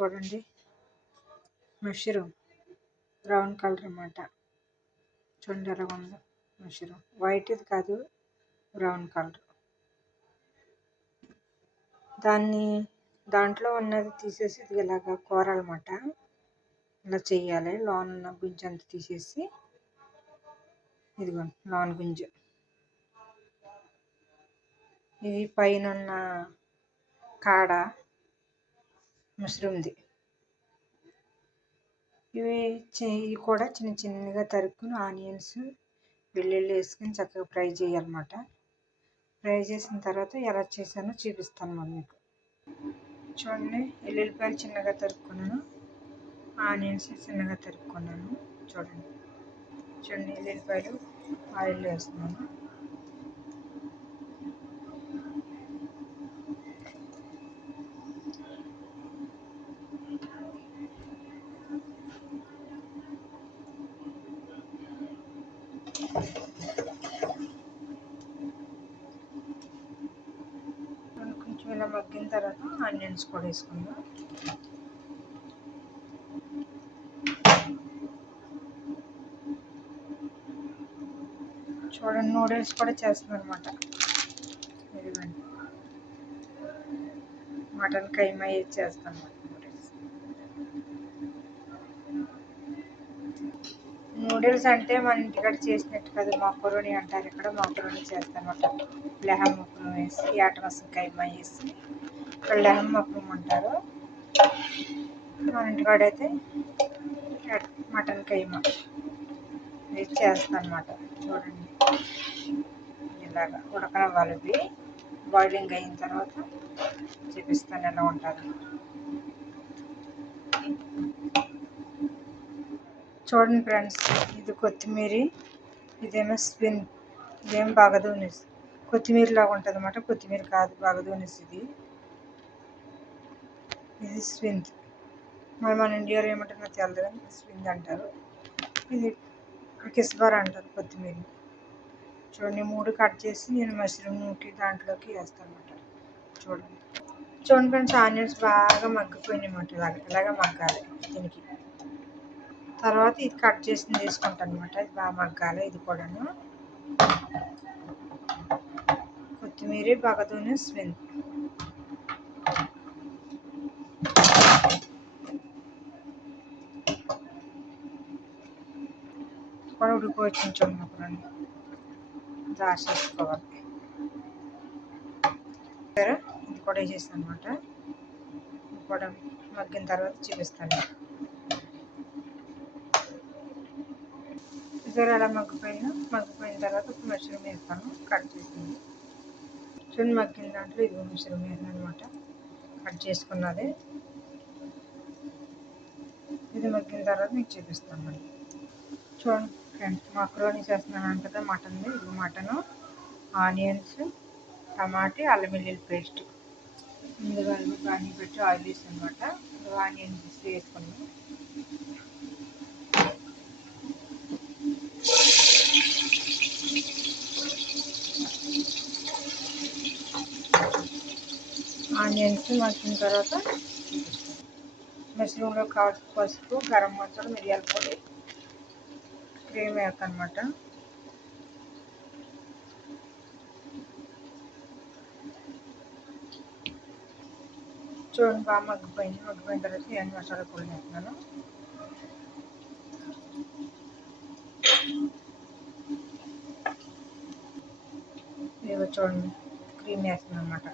చూడండి. Mushroom. Brown colour అన్నమాట. చూడండి ఎలా ఉందో మష్రూమ్. వైట్ ఇది కాదు బ్రౌన్ కలర్. దాన్ని దాంట్లో ఉన్నది తీసేసి ఇది ఇలాగా అనమాట ఇలా చేయాలి. లోన్ ఉన్న గుంజు అంతా తీసేసి ఇదిగోండి లోన్ గుంజు ఇది పైన ఉన్న కాడ మష్రూమ్ది. ఇవి ఇవి కూడా చిన్న చిన్నగా తరుక్కుని ఆనియన్స్ వెల్లుల్లి వేసుకుని చక్కగా ఫ్రై చేయాలన్నమాట. ఫ్రై చేసిన తర్వాత ఎలా చేశానో చూపిస్తాను మరి మీకు. చూడండి వెల్లుల్లిపాయలు చిన్నగా తరుక్కున్నాను. ఆనియన్స్ చిన్నగా తరుక్కున్నాను. చూడండి. చూడండి వెల్లుల్లిపాయలు ఆయిల్ వేస్తున్నాను. కొంచెం ఇలా మగ్గిన తర్వాత ఆనియన్స్ కూడా వేసుకుందాం. చూడండి నూడిల్స్ కూడా చేస్తున్నాను అనమాట ఇదిగోండి. మటన్ కైమా వేసి చేస్తాను అన్నమాట నూడిల్స్ నూడిల్స్ అంటే మన ఇంటికాడ చేసినట్టు కదా మాకరోని అంటారు. ఇక్కడ మాకరోని చేస్తానమాట లెహం మొక్కలు వేసి ఏట మసం వేసి ఇక్కడ లెహం మొక్కలు అంటారు. మన ఇంటికాడ అయితే మటన్ కైమా వేసి చేస్తాను అనమాట చూడండి. ఇలాగా ఉడకనివ్వాలి వలిపి బాయిలింగ్ అయిన తర్వాత చూపిస్తాను ఎలా ఉంటారు. చూడండి ఫ్రెండ్స్ ఇది కొత్తిమీర ఇదేమో స్పిన్ ఇదేం బాగదూనిస్ కొత్తిమీర లాగా ఉంటుంది అనమాట కొత్తిమీర కాదు బాగదూనిస్ ఇది. ఇది స్వింత్ మరి మన ఇండియాలో ఏమంటారో తెలదు తెలియదు కానీ స్వింత్ అంటారు. ఇది కిస్బార్ అంటారు కొత్తిమీర. చూడండి మూడు కట్ చేసి నేను మష్రూమ్కి దాంట్లోకి వేస్తాను అనమాట చూడండి. చూడండి ఫ్రెండ్స్ ఆనియన్స్ బాగా మగ్గిపోయినాయి అనమాట ఇలాగ ఇలాగ మగ్గాలి దీనికి. తర్వాత ఇది కట్ చేసింది వేసుకుంటాను అనమాట ఇది బాగా మగ్గాలి ఇది కూడాను. కొత్తిమీర బగదూని స్విన్ కూడా ఉడికిపోవచ్చు చూడండి అప్పుడు దాచేసుకోవాలి సరే ఇది కూడా వేసేసాను అనమాట ఇది కూడా మగ్గిన తర్వాత చూపిస్తాను. ఇద్దరు అలా మగ్గిపోయిన మగ్గిపోయిన తర్వాత ఒక మష్రూమ్ వేస్తాను. కట్ చేసింది. చూడండి మగ్గిన దాంట్లో ఇది మష్రూమ్ వేసాను అనమాట కట్ చేసుకున్నది. ఇది మగ్గిన తర్వాత మీకు చూపిస్తాను మళ్ళీ. చూడండి ఫ్రెండ్స్ మక్రోని చేస్తున్నాను కదా మటన్ది ఇది మటను ఆనియన్స్ టమాటీ అల్లం వెల్లుల్లి పేస్ట్. ముందుగా బాగా పెట్టి ఆయిల్ వేసి అనమాట ఆనియన్స్ వేసుకున్నాను. ఆనియన్స్ మగ్గిన తర్వాత మష్రూమ్లో కావాల్సిన పసుపు గరం మసాలా మిరియాల పొడి క్రీమ్ వేస్తాను అనమాట చూడండి బాగా మగ్గిపోయింది. మగ్గిపోయిన తర్వాత బిర్యానీ మసాలా పొడి వేస్తున్నాను చూడండి క్రీమ్ వేస్తున్నాను అనమాట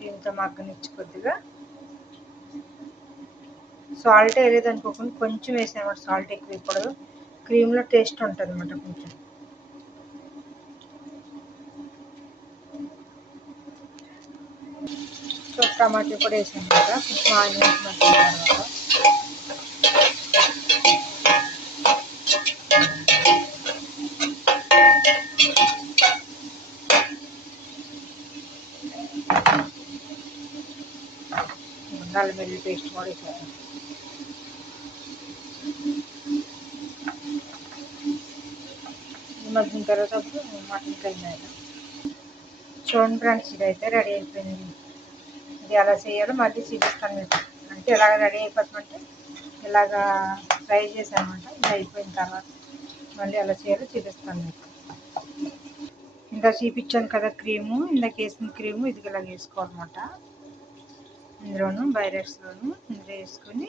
దీంతో మగ్గనిచ్చి కొద్దిగా సాల్ట్ వేయలేదు అనుకోకుండా కొంచెం వేసానమాట. సాల్ట్ ఎక్కువ ఇప్పుడు క్రీమ్లో టేస్ట్ ఉంటుంది అనమాట కొంచెం. సో టమాటా కూడా వేసాను కదా. కొంచెం ఆనియన్స్ మగ్గిన తర్వాత అల్లం పేస్ట్ కూడా వేసాను మగ్గిన తర్వాత మటన్ మటన్ కైనా చూడండి ఫ్రెండ్స్ ఇదైతే రెడీ అయిపోయింది. ఇది ఎలా చేయాలో మళ్ళీ చూపిస్తాను మీకు. అంటే ఇలాగ రెడీ అయిపోతుందంటే ఇలాగా ఫ్రై చేశానమాట. ఇది అయిపోయిన తర్వాత మళ్ళీ ఎలా చేయాలో చూపిస్తాను మీకు. ఇందాక చూపించాను కదా క్రీము ఇందాక వేసిన క్రీము ఇది ఇలా వేసుకోవాలన్నమాట. ఇందులోను బైరెక్స్లోను ఇందులో వేసుకొని.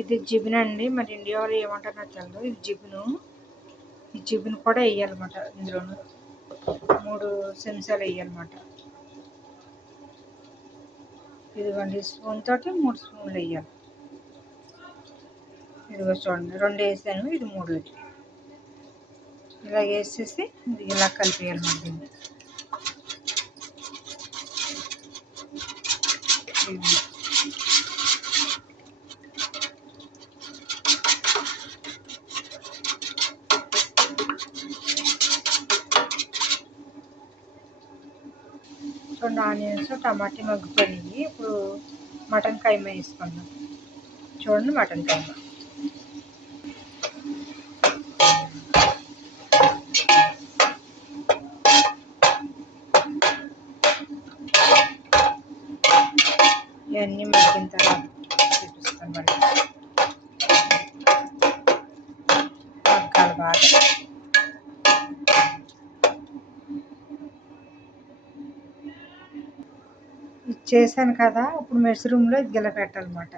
ఇది జిబిన్ అండి. మరి ఇండియాలో ఏమంటారు నాకు తెలియదు ఇది జిబును. ఈ జిబును కూడా వేయాలన్నమాట ఇందులోను. మూడు చెంచాలు వేయాలన్నమాట. ఇదిగోండి స్పూన్ తోటి మూడు స్పూన్లు వేయాలి. ఇదిగో చూడండి రెండు వేసాను. ఇది మూడు ఇలా వేసేసి ఇది ఇలా కలిపేయాలి దీన్ని రెండు ఆనియన్స్ టమాటీ మగ్గిపోయినాయి ఇప్పుడు మటన్ కైమా వేసుకుందాం. చూడండి మటన్ కైమా. ఇవన్నీ మగ్గిన తర్వాత చూపిస్తాను మళ్ళీ మగ్గాలి బాగా. ఇది చేశాను కదా ఇప్పుడు మెస్ రూమ్లో ఇది గిల పెట్టాలన్నమాట.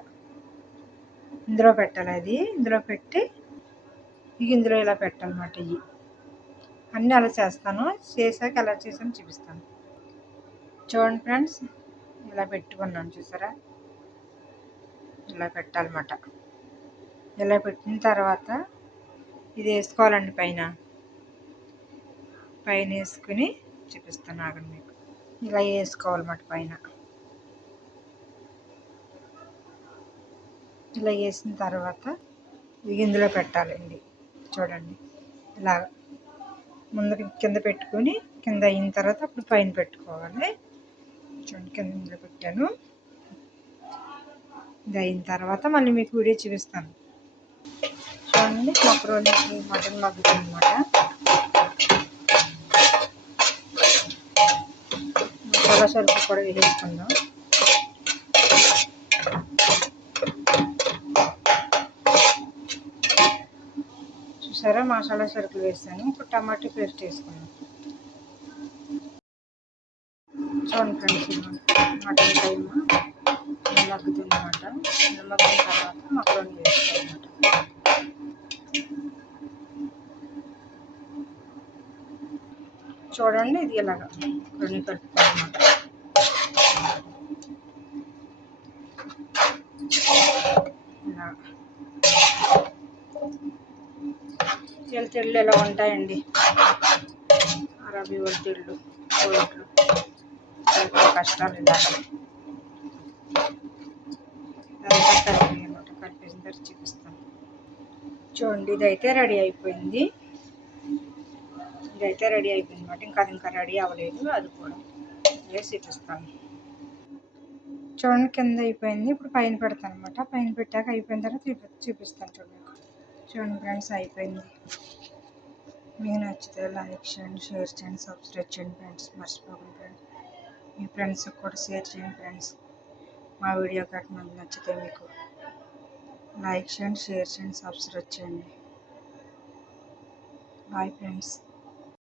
ఇందులో పెట్టాలి అది ఇందులో పెట్టి ఇక ఇందులో ఇలా పెట్టాలన్నమాట ఇవి. అన్నీ అలా చేస్తాను చేశాక ఎలా చేసాను చూపిస్తాను. చూడండి ఫ్రెండ్స్. ఇలా పెట్టుకున్నాను చూసారా? ఇలా పెట్టాలన్నమాట. ఇలా పెట్టిన తర్వాత ఇది వేసుకోవాలండి పైన. పైన వేసుకుని చూపిస్తాను ఆగండి మీకు. ఇలా వేసుకోవాలన్నమాట పైన. ఇలా వేసిన తర్వాత ఇది ఇందులో పెట్టాలండి. చూడండి. ఇలా ముందు కింద పెట్టుకొని కింద అయిన తర్వాత అప్పుడు పైన పెట్టుకోవాలి. చూడండి కింద ఇందులో పెట్టాను. ఇది అయిన తర్వాత మళ్ళీ మీకు వీడియో చూపిస్తాను. చూడండి మక్రోని మటన్ మగ్గుతుంది అనమాట మసాలా సరుకు కూడా వేసేసుకుందాం. చూసారా మసాలా సరుకులు వేసాను. ఇప్పుడు టమాటో పేస్ట్ వేసుకున్నాను చూడండి ఫ్రెండ్స్ మటన్ టైమ్ మగ్గుతుంది అనమాట మగ్గిన తర్వాత మక్కలోని వేసుకోవాలన్నమాట చూడండి ఇది ఇలాగా కొన్ని కలుపుకోవాలన్నమాట ఇలా తెల్లు ఇలా ఉంటాయండి అరబీ ఒత్తిళ్ళు కోట్లు కష్టాలు ఇలా కలిపి అనమాట కలిపేసిన తర్వాత చూపిస్తాను. చూడండి ఇదైతే రెడీ అయిపోయింది. ఇదైతే రెడీ అయిపోయింది అనమాట ఇంకా అది ఇంకా రెడీ అవ్వలేదు అది కూడా వేసి చూపిస్తాను. చూడండి కింద అయిపోయింది. ఇప్పుడు పైన పెడతాను అనమాట పైన పెట్టాక అయిపోయిన తర్వాత చూపిస్తాను చూడండి చూడండి ఫ్రెండ్స్ అయిపోయింది. మీకు నచ్చితే లైక్ చేయండి షేర్ చేయండి సబ్స్క్రైబ్ చేయండి ఫ్రెండ్స్. మర్చిపోకండి ఫ్రెండ్స్. మీ ఫ్రెండ్స్కి కూడా షేర్ చేయండి ఫ్రెండ్స్. మా వీడియో కట్ మీకు నచ్చితే మీకు లైక్ చేయండి షేర్ చేయండి సబ్స్క్రైబ్ చేయండి. Bye friends.